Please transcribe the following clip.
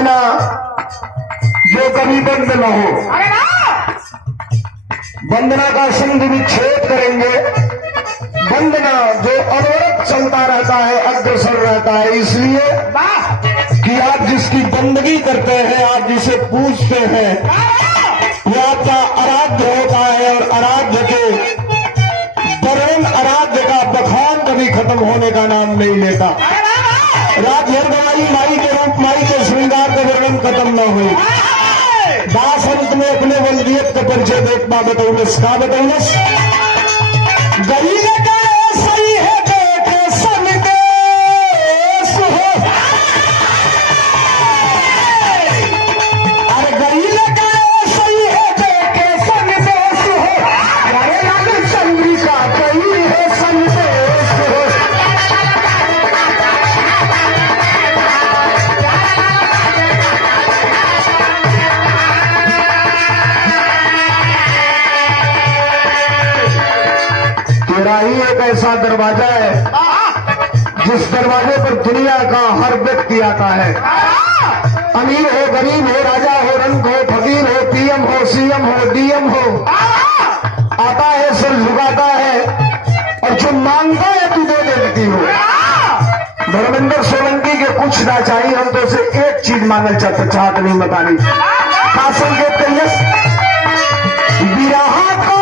बंदना जो कभी बंद न हो, वंदना का संग विच्छेद करेंगे। वंदना जो अनवरत चलता रहता है, अग्रसर रहता है, इसलिए कि आप जिसकी बंदगी करते हैं, आप जिसे पूजते हैं, वो आपका आराध्य होता है। और आराध्य के बरन आराध्य का बखान कभी खत्म होने का नाम नहीं लेता। रात भर गवाई माई के रूप, माई के श्रृंगार का वर्णन खत्म न हुई। दास अंत में अपने वल्दियत का परिचय देखना बताऊंस का बताऊंस गई सही है देखे संदेश हो। अरे गई सही है देखे संदेश हो, अरे लाल चंद्रिका कही है संदेश हो। तेरा ही एक ऐसा दरवाजा है जिस दरवाजे पर दुनिया का हर व्यक्ति आता है। अमीर हो, गरीब हो, राजा हो, रंग हो, फकीर हो, पीएम हो, सीएम हो, डीएम हो, आता है, सिर झुकाता है और जो मांगता है तू दे देती हो। धर्मेंद्र सोलंकी के कुछ ना चाहिए, हम तो उसे एक चीज मांगना चाहते नहीं बतानी। का संकेत कहिए विराह का